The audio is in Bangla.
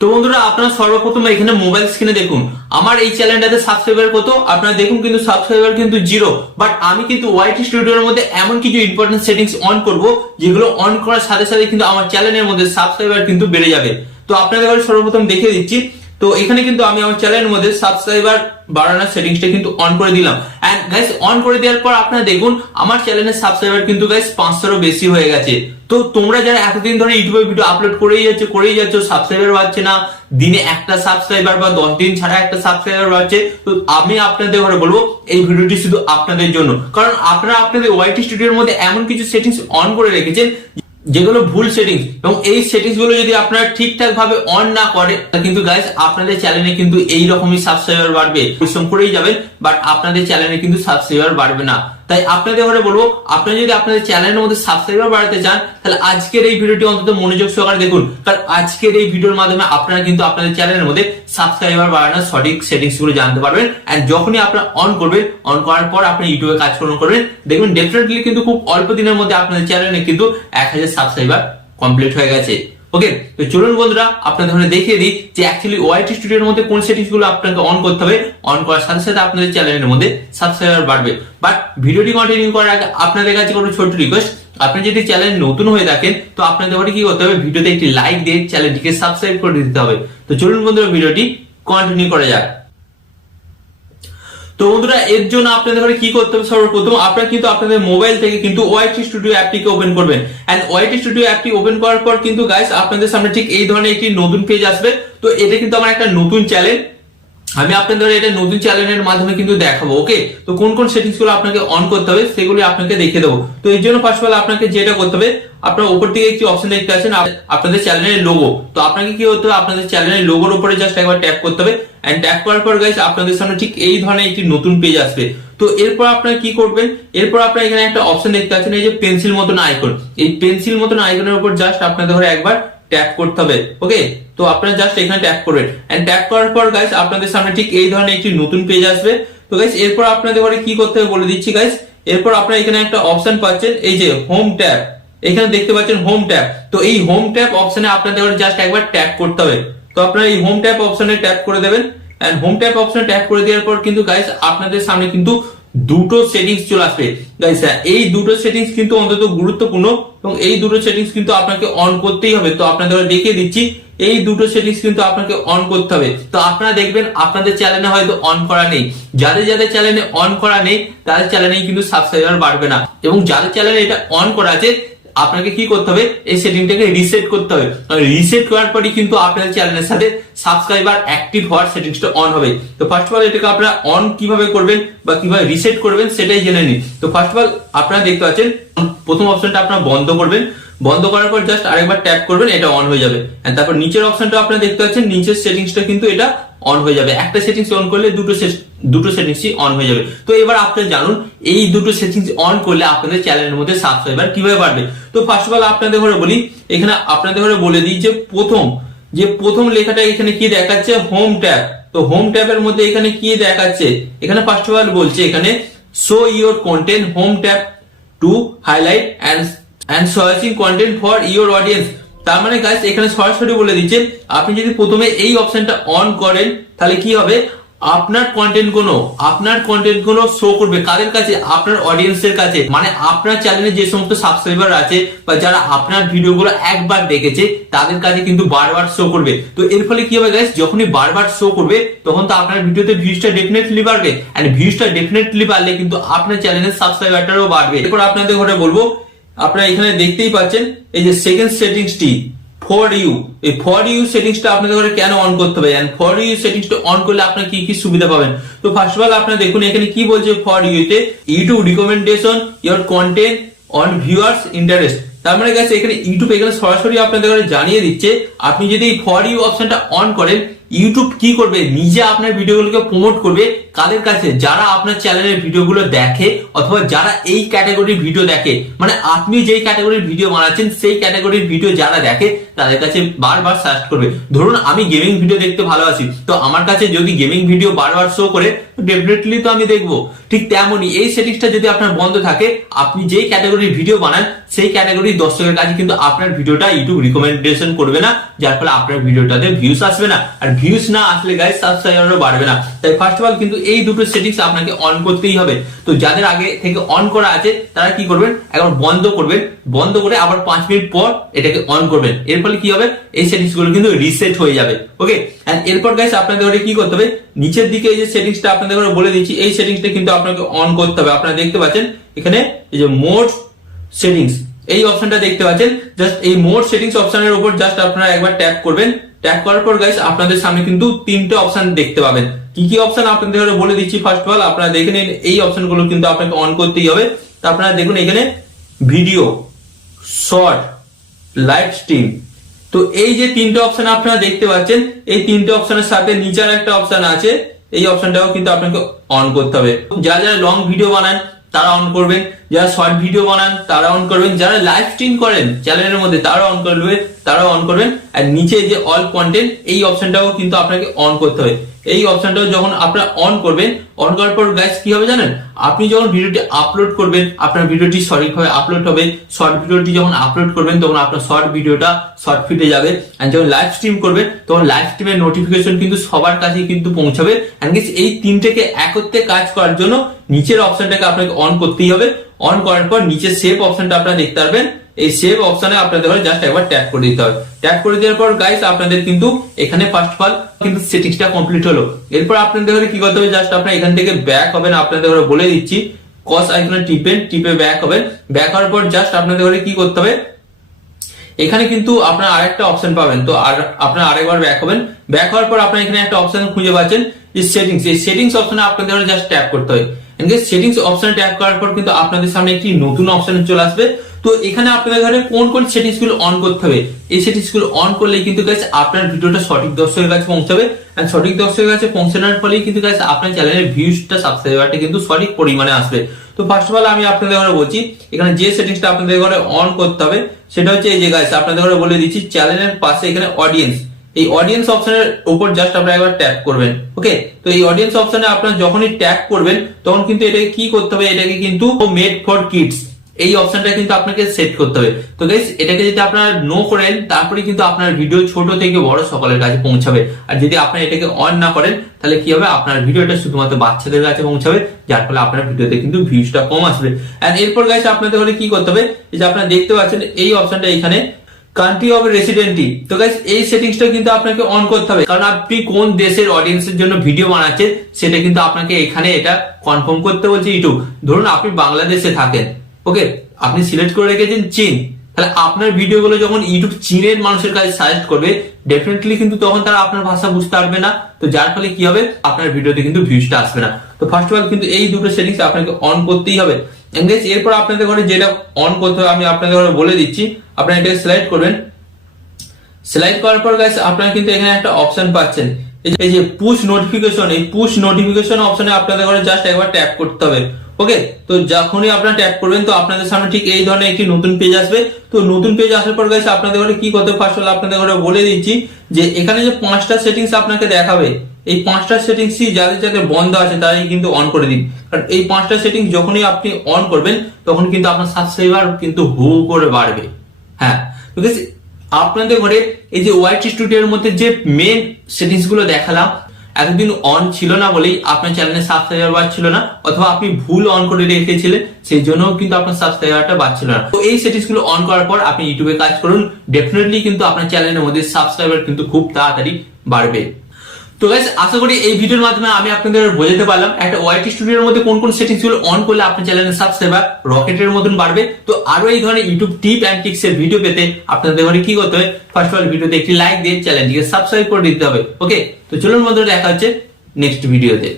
তো বন্ধুরা, আপনারা সর্বপ্রথম এখানে মোবাইল স্ক্রিনে দেখুন। আমার এই চ্যানেলটাতে সাবস্ক্রাইবার কত? আপনারা দেখুন কিন্তু সাবস্ক্রাইবার কিন্তু জিরো বাট আমি কিন্তু ওয়াইটি স্টুডিওর মধ্যে এমন কিছু ইম্পর্টেন্ট সেটিংস অন করব, যেগুলো অন করার সাথে সাথে কিন্তু আমার চ্যানেলের মধ্যে সাবস্ক্রাইবার কিন্তু বেড়ে যাবে। তো আপনাদের সর্বপ্রথম দেখিয়ে দিচ্ছি। তো এখানে কিন্তু আমি আমার চ্যানেলের মধ্যে সাবস্ক্রাইবার বাড়ানোর সেটিংসটা কিন্তু অন করে দিলাম। এন্ড গাইস অন করে দেওয়ার পর আপনারা দেখুন, আমার চ্যানেলের সাবস্ক্রাইবার কিন্তু গাইস পাঁচশোরও বেশি হয়ে গেছে। তো তোমরা যারা এতদিন ধরে ইউটিউবে ভিডিও আপলোড করেই যাচ্ছ করেই যাচ্ছ সাবস্ক্রাইবার বাড়ছে না, দিনে একটা সাবস্ক্রাইবার বা দশ দিন ছাড়া একটা সাবস্ক্রাইবার বাড়ছে, তো আমি আপনাদের ঘরে বলব, এই ভিডিওটি শুধু আপনাদের জন্য। কারণ আপনারা আপনাদের ওয়াইটি স্টুডিওর মধ্যে এমন কিছু সেটিংস অন করে রেখেছেন, যেগুলো ভুল সেটিংস এবং এই সেটিংসগুলো যদি আপনারা ঠিকঠাক ভাবে অন না করে কিন্তু গাইস আপনাদের চ্যানেলে কিন্তু এই রকমই সাবস্ক্রাইবার বাড়বে। পরিশ্রম করেই যাবেন বাট আপনাদের চ্যানেলে কিন্তু সাবস্ক্রাইবার বাড়বে না। তাই আপনাদের ঘরে বলব, আপনারা যদি আপনাদের চ্যানেলের মধ্যে সাবস্ক্রাইবার বাড়াতে চান, তাহলে আজকের এই ভিডিওটি অন্তত মনোযোগ সহকারে দেখুন। কারণ আজকের এই ভিডিওর মাধ্যমে আপনারা কিন্তু আপনাদের চ্যানেলের মধ্যে সাবস্ক্রাইবার বাড়ানোর সঠিক সেটিংসগুলো জানতে পারবেন। এন্ড যখনই আপনারা অন করবেন অন করার পর আপনি ইউটিউবে কাজকর্ম করবেন, দেখবেন ডেফিনেটলি কিন্তু খুব অল্প দিনের মধ্যে আপনাদের চ্যানেলে কিন্তু এক হাজার সাবস্ক্রাইবার কমপ্লিট হয়ে গেছে। ওকে তো চলুন বন্ধুরা, আপনাদের ওখানে দেখিয়ে দিই যে অ্যাকচুয়ালি ওয়াইটি স্টুডিওর মধ্যে কোন সেটিংসগুলো আপনাকে অন করতে হবে। অন করার সাথে সাথে আপনাদের চ্যানেলের মধ্যে সাবস্ক্রাইবার বাড়বে। বাট ভিডিওটি কন্টিনিউ করার আগে আপনাদের কাছে কোনো ছোট্ট রিকোয়েস্ট আপনি যদি চ্যানেল নতুন হয়ে থাকেন, তো আপনাদের ওখানে কি করতে হবে? ভিডিওতে একটি লাইক দিয়ে চ্যানেলটিকে সাবস্ক্রাইব করে দিতে হবে। তো চলুন বন্ধুরা ভিডিওটি কন্টিনিউ করা যাক। তো বন্ধুরা, এর জন্য আপনাদের কি করতে হবে সর্বপ্রথম? আপনারা কিন্তু আপনাদের মোবাইল থেকে কিন্তু ওয়াইটি স্টুডিও অ্যাপটিকে ওপেন করবেন। এন্ড ওয়াইটি স্টুডিও অ্যাপটি ওপেন করার পর কিন্তু গাইস আপনাদের সামনে ঠিক এই ধরনের একটি নতুন পেজ আসবে। তো এটা কিন্তু আমার একটা নতুন চ্যানেল আমি আপনাদের এটা নতুন চ্যানেলের মাধ্যমে কিন্তু দেখাবো ওকে তো কোন কোন সেটিংসগুলো আপনাকে অন করতে হবে সেগুলি আপনাকে দেখে দেবো। তো এর জন্য ফার্স্ট অফ অল আপনাকে যেটা করতে হবে, আপনার উপর থেকে একটি অপশন দেখতে পাচ্ছেন, আপ- আপনাদের চ্যানেলের লোগো তো আপনাকে কি করতে হবে, আপনাদের চ্যানেলের লোগোর উপরে জাস্ট একবার ট্যাপ করতে হবে এন্ড ট্যাপ করার পর গাইস আপনাদের সামনে ঠিক এই ধরনের একটি নতুন পেজ আসবে। তো এরপর আপনারা কি করবেন, এরপর আপনারা এখানে একটা অপশন দেখতে পাচ্ছেন, এই যে পেন্সিল মতন আইকন এই পেন্সিল মতন আইকনের উপর জাস্ট আপনাদের একবার ট্যাপ করতে হবে ওকে তো আপনারা জাস্ট এখানে ট্যাপ করবেন। এন্ড ট্যাপ করার পর গাইস আপনাদের সামনে ঠিক এই ধরনের একটি নতুন পেজ আসবে। তো গাইস এরপর আপনাদের ঘরে কি করতে হবে বলে দিচ্ছি গাইস এরপর আপনারা এখানে একটা অপশন পাচ্ছেন, এই যে হোম ট্যাব এখানে দেখতে পাচ্ছেন হোম ট্যাব তো এই হোম ট্যাব অপশনে আপনাদের জাস্ট একবার ট্যাপ করতে হবে। তো আপনারা এই হোম ট্যাব অপশনে ট্যাপ করে দেবেন। এন্ড হোম ট্যাপ অপশনে ট্যাপ করে দেওয়ার পর কিন্তু গাইস আপনাদের সামনে কিন্তু দুটো সেটিংস চলে আসবে। গাইস এই দুটো সেটিংস কিন্তু অন্তত গুরুত্বপূর্ণ এবং এই দুটো সেটিংস কিন্তু আপনাকে অন করতেই হবে। তো আপনাদের দেখিয়ে দিচ্ছি, এই দুটো সেটিংস কিন্তু আপনাকে অন করতে হবে। তো আপনারা দেখবেন, আপনাদের চ্যানেলে হয়তো অন করা নেই। যাদের যাদের চ্যানেলে অন করা নেই, তাদের চ্যানেলে কিন্তু সাবস্ক্রাইবার বাড়বে না। এবং যাদের চ্যানেলে এটা অন করা আছে আপনাকে কি করতে হবে? এই সেটিংটাকে রিসেট করতে হবে। রিসেট করার পরই কিন্তু আপনার চ্যানেলের সাথে সাবস্ক্রাইবার অ্যাক্টিভ হওয়ার সেটিংসটা অন হবে। তো ফার্স্ট অফ অল এটাকে আপনারা অন কীভাবে করবেন বা কীভাবে রিসেট করবেন সেটাই জেনে নিন। তো ফার্স্ট অফ অল আপনারা দেখতে পাচ্ছেন, প্রথম অপশনটা আপনারা বন্ধ করবেন। বন্ধ করার পর জাস্ট আরেকবার ট্যাপ করবেন, এটা অন হয়ে যাবে। তারপর নিচের অপশনটা আপনারা দেখতে পাচ্ছেন, নিচের সেটিংসটা কিন্তু এটা অন হয়ে যাবে। একটা সেটিংস অন করলে দুটো দুটো সেটিংসই অন হয়ে যাবে। তো এবার আপনারা জানুন, এই দুটো সেটিংস অন করলে আপনাদের চ্যানেলের মধ্যে সাবস্ক্রাইবার কীভাবে বাড়বে? তো ফার্স্ট অফ অল আপনাদের ঘরে বলি, এখানে আপনাদের ঘরে বলে দিই যে প্রথম যে প্রথম লেখাটা এখানে কি দেখাচ্ছে? হোম ট্যাব তো হোম ট্যাবের মধ্যে এখানে কি দেখাচ্ছে? এখানে ফার্স্ট অফ অল বলছে এখানে show your content home tab to highlight and and searching content for your audience তার মানে গাইস এখানে সরাসরি বলে দিচ্ছে, আপনি যদি প্রথমে এই অপশনটা অন করেন, তাহলে কি হবে? আপনার কন্টেন্টগুলো, আপনার কন্টেন্টগুলো শো করবে। কাদের কাছে? আপনার অডিয়েন্সের কাছে। মানে আপনার চ্যানেলে যে সমস্ত সাবস্ক্রাইবার আছে, বা যারা আপনার ভিডিও গুলো একবার দেখেছে, তাদের কাছে কিন্তু বারবার শো করবে। তো এর ফলে কি হবে গাইস যখনই বারবার শো করবে, তখন তো আপনার ভিডিওতে ভিউজটা ডেফিনেটলি বাড়বে। এন্ড ভিউজটা ডেফিনেটলি বাড়লে কিন্তু আপনার চ্যানেলের সাবস্ক্রাইবারটাও বাড়বে। এরপর আপনাদের ঘরে বলব আপনারা এখানে দেখতেই পাচ্ছেন, এই যে সেকেন্ড সেটিংসটি ফর ইউ এই ফর ইউ সেটিংসটা আপনাদের ঘরে কেন অন করতে হবে? এন্ড ফর ইউ সেটিংসটা অন করলে আপনার কি কি সুবিধা পাবেন? তো ফার্স্ট অফ অল আপনারা দেখুন, এখানে কি বলছে for ইউতে YouTube recommendation your content on viewers interest তার মানে গেছে এখানে ইউটিউব এখানে সরাসরি আপনাদের জানিয়ে দিচ্ছে, আপনি যদি এই ফর ইউ অপশনটা অন করেন ইউটিউব কি করবে? নিজে আপনার ভিডিওগুলোকে প্রমোট করবে। কাদের কাছে? যারা আপনার চ্যানেলের ভিডিওগুলো দেখে, অথবা যারা এই ক্যাটাগরির ভিডিও দেখে মানে আপনি যেই ক্যাটাগরির ভিডিও বানাচ্ছেন, সেই ক্যাটাগরির ভিডিও যারা দেখে, তাদের কাছে বারবার সার্চ করবে। ধরুন, আমি গেমিং ভিডিও দেখতে ভালোবাসি তো আমার কাছে যদি গেমিং ভিডিও বারবার শো করে ডেফিনেটলি তো আমি দেখব। ঠিক তেমনই এই সেটিংসটা যদি আপনার বন্ধ থাকে, আপনি যেই ক্যাটাগরির ভিডিও বানান, সেই ক্যাটাগরি কোটি দর্শকের কাছে কিন্তু আপনার ভিডিওটা ইউটিউব রিকমেন্ডেশন করবে না, যার ফলে আপনার ভিডিওটাতে ভিউস আসবে না। আর ভিউস না আসলে গাইস সাবস্ক্রাইবারও বাড়বে না। তাই ফার্স্ট অফ অল কিন্তু এই দুটো সেটিংস আপনাকে অন করতেই হবে। তো যাদের আগে থেকে অন করা আছে, তারা কি করবেন? একবার বন্ধ করবেন। বন্ধ করে আবার পাঁচ মিনিট পর এটাকে অন করবেন। এর ফলে কি হবে? এই সেটিংসগুলো কিন্তু রিসেট হয়ে যাবে। ওকে এরপর গাইস আপনাদের কি করতে হবে? নিচের দিকে এই যে সেটিংসটা আপনাদের বলে দিচ্ছি, এই সেটিংসটা কিন্তু আপনাকে অন করতে হবে। আপনারা দেখতে পাচ্ছেন, এখানে এই যে মোড সেটিংস এই অপশনটা দেখতে পাচ্ছেন। জাস্ট এই মোড সেটিংস অপশনের উপর জাস্ট আপনারা একবার ট্যাপ করবেন। ট্যাপ করার পর গাইস আপনাদের সামনে কিন্তু তিনটে অপশন দেখতে পাবেন। কি কি অপশন আপনাদের বলে দিচ্ছি ফার্স্ট অফ অল আপনারা দেখে নিন, এই অপশনগুলো কিন্তু আপনাকে অন করতেই হবে। তো আপনারা দেখুন এখানে ভিডিও শর্ট লাইভ স্ট্রিম তো এই যে তিনটে অপশন আপনারা দেখতে পাচ্ছেন, এই তিনটে অপশনের সাথে নিচের একটা অপশন আছে। এই অপশনটাও কিন্তু আপনাকে অন করতে হবে। যারা যারা লং ভিডিও বানান তারা অন করবেন। যারা শর্ট ভিডিও বানান, তারা অন করবেন। যারা লাইভ স্ট্রিম করেন চ্যানেলের মধ্যে তারা অন করবে, তারাও অন করবেন। আর নিচে যে অল কন্টেন্ট এই অপশনটাও কিন্তু আপনাকে অন করতে হবে। এই অপশনটাও যখন আপনারা অন করবেন অন করার পর গাইস কি হবে জানেন? আপনি যখন ভিডিওটি আপলোড করবেন, আপনার ভিডিওটি সঠিকভাবে আপলোড হবে। শর্ট ভিডিওটি যখন আপলোড করবেন, তখন আপনার শর্ট ভিডিওটা শর্ট ফিটে যাবে। অ্যান্ড যখন লাইভ স্ট্রিম করবেন, তখন লাইভ স্ট্রিমের নোটিফিকেশন কিন্তু সবার কাছে কিন্তু পৌঁছাবে। অ্যান্ড এই তিনটেকে একত্রে কাজ করার জন্য নিচের অপশনটাকে আপনাকে অন করতেই হবে। অন করার পর নিচে সেভ অপশনটা আপনারা দেখতে পারবেন। এই সেভ অপশনে আপনাদের ঘরে জাস্ট একবার ট্যাপ করে দিতে হবে। ট্যাপ করে দেওয়ার পর গাইস আপনাদের কিন্তু এখানে ফার্স্ট অফ অল কিন্তু সেটিংসটা কমপ্লিট হলো। এরপর আপনাদের ঘরে কি করতে হবে? জাস্ট আপনারা এখান থেকে ব্যাক হবেন, আপনাদের ঘরে বলে দিচ্ছি কস আইকনে টিপেন, টিপে ব্যাক হবেন। ব্যাক হওয়ার পর জাস্ট আপনাদের ঘরে কি করতে হবে? এখানে কিন্তু আপনার আরেকটা অপশন পাবেন। তো আর আপনার আরেকবার ব্যাক হবেন। ব্যাক হওয়ার পর আপনার এখানে একটা অপশন খুঁজে পাচ্ছেন যে সেটিংস এই সেটিংস অপশনে আপনাদের জাস্ট ট্যাপ করতে হবে সেটিংস অপশনে ট্যাপ করার পর কিন্তু আপনাদের সামনে একটি নতুন অপশন চলে আসবে। তো এখানে আপনাদের ঘরে কোন কোন সেটিংসগুলো অন করতে হবে? এই সেটিংসগুলো অন করলে কিন্তু গাইস আপনার ভিডিওটা সঠিক দর্শকের কাছে পৌঁছাবে। আর সঠিক দর্শকের কাছে পৌঁছানোর ফলেই কিন্তু গাইস আপনার চ্যানেলের ভিউজটা সাবস্ক্রাইবারটা কিন্তু সঠিক পরিমাণে আসবে। তো ফার্স্ট অফ অল আমি আপনাদের ঘরে বলছি, এখানে যে সেটিংসটা আপনাদের ঘরে অন করতে হবে, সেটা হচ্ছে এই যে গাইস আপনাদের ঘরে বলে দিচ্ছি চ্যানেলের পাশে এখানে অডিয়েন্স এই অডিয়েন্স অপশনের উপর জাস্ট আপনারা একবার ট্যাপ করবেন ওকে তো এই অডিয়েন্স অপশনে আপনারা যখনই ট্যাপ করবেন, তখন কিন্তু এটাকে কি করতে হবে? এটাকে কিন্তু মেড ফর কিডস এই অপশনটা কিন্তু আপনাকে সেট করতে হবে। তো গাইস এটাকে যদি আপনারা নো করেন, তারপরে কিন্তু আপনার ভিডিও ছোট থেকে বড় সকলের কাছে পৌঁছাবে। আর যদি আপনারা এটাকে অন না করেন, তাহলে কি হবে? আপনার ভিডিওটা শুধুমাত্র বাচ্চাদের কাছে পৌঁছাবে, যার ফলে আপনার ভিডিওতে কিন্তু ভিউজটা কম আসবে। আর এরপর গাইস আপনাদের হলে কি করতে হবে? যে আপনারা দেখতে পাচ্ছেন, এই অপশনটা এখানে কান্ট্রি অফ রেসিডেন্টি তো গাইস এই সেটিংসটা কিন্তু আপনাকে অন করতে হবে। কারণ আপনি কোন দেশের অডিয়েন্সের জন্য ভিডিও বানাচ্ছেন, সেটা কিন্তু আপনাকে এখানে এটা কনফার্ম করতে বলছে ইউটিউব ধরুন আপনি বাংলাদেশে থাকেন। ওকে আপনি সিলেক্ট করে রেখেছেন চীন তাহলে আপনার ভিডিওগুলো যখন ইউটিউব চীনের মানুষের কাছে সাজেস্ট করবে ডেফিনেটলি কিন্তু তখন তারা আপনার ভাষা বুঝতে পারবে না। তো যার ফলে কি হবে? আপনার ভিডিওতে কিন্তু ভিউজটা আসবে না। তো ফার্স্ট অফ অল কিন্তু এই দুটো সেটিংস আপনাকে অন করতেই হবে। এনগেজ এরপর আপনাদের ঘরে যেটা অন করতে হবে, আমি আপনাদের ঘরে বলে দিচ্ছি। আপনারা এটাকে সিলেক্ট করবেন। সিলেক্ট করার পর গাইস আপনারা কিন্তু এখানে একটা অপশন পাচ্ছেন। এই যে পুশ নোটিফিকেশন এই পুশ নোটিফিকেশন অপশনে আপনাদের ঘরে জাস্ট একবার ট্যাপ করতে হবে। ওকে তো যখনই আপনারা ট্যাপ করবেন, তো আপনাদের সামনে ঠিক এই ধরনের একটি নতুন পেজ আসবে। তো নতুন পেজ আসার পর গাইস আপনাদের ঘরে কি করতে ফার্স্ট হলো আপনাদের ঘরে বলে দিচ্ছি যে এখানে যে পাঁচটা সেটিংস আপনাকে দেখাবে, এই পাঁচটা সেটিংসই যাদের যাদের বন্ধ আছে, তারাই কিন্তু অন করে দিন। কারণ এই পাঁচটা সেটিংস যখনই আপনি অন করবেন, তখন কিন্তু আপনার সাবস্ক্রাইবার কিন্তু হু করে বাড়বে। হ্যাঁ আপনাদের ঘরে এই যে ওয়াইটি স্টুডিওর মধ্যে যে মেন সেটিংসগুলো দেখালাম এতদিন অন ছিল না বলেই আপনার চ্যানেলে সাবস্ক্রাইবার বাড়ছিল না, অথবা আপনি ভুল অন করে রেখেছিলেন, সেই জন্য কিন্তু আপনার সাবস্ক্রাইবারটা বাড়ছিল না। তো এই সেটিংসগুলো অন করার পর আপনি ইউটিউবে কাজ করুন ডেফিনেটলি কিন্তু আপনার চ্যানেলের মধ্যে সাবস্ক্রাইবার কিন্তু খুব তাড়াতাড়ি বাড়বে। তো গাইজ আশা করি এই ভিডিওর মাধ্যমে আমি আপনাদের বোঝাতে পারলাম একটা ওয়াইটি স্টুডিওর মধ্যে কোন কোন সেটিংসগুলো অন করলে আপনার চ্যানেলের সাবস্ক্রাইবার রকেটের মতন বাড়বে। তো আরও এই ধরনের ইউটিউব টিপ অ্যান্ড টিক্স এর ভিডিও পেতে আপনাদের ঘরে কি করতে হবে? ফার্স্ট অফ অল ভিডিওতে একটি লাইক দিয়ে চ্যানেলটিকে সাবস্ক্রাইব করে দিতে হবে ওকে তো চলুন বন্ধুরা, দেখা হচ্ছে নেক্সট ভিডিওতে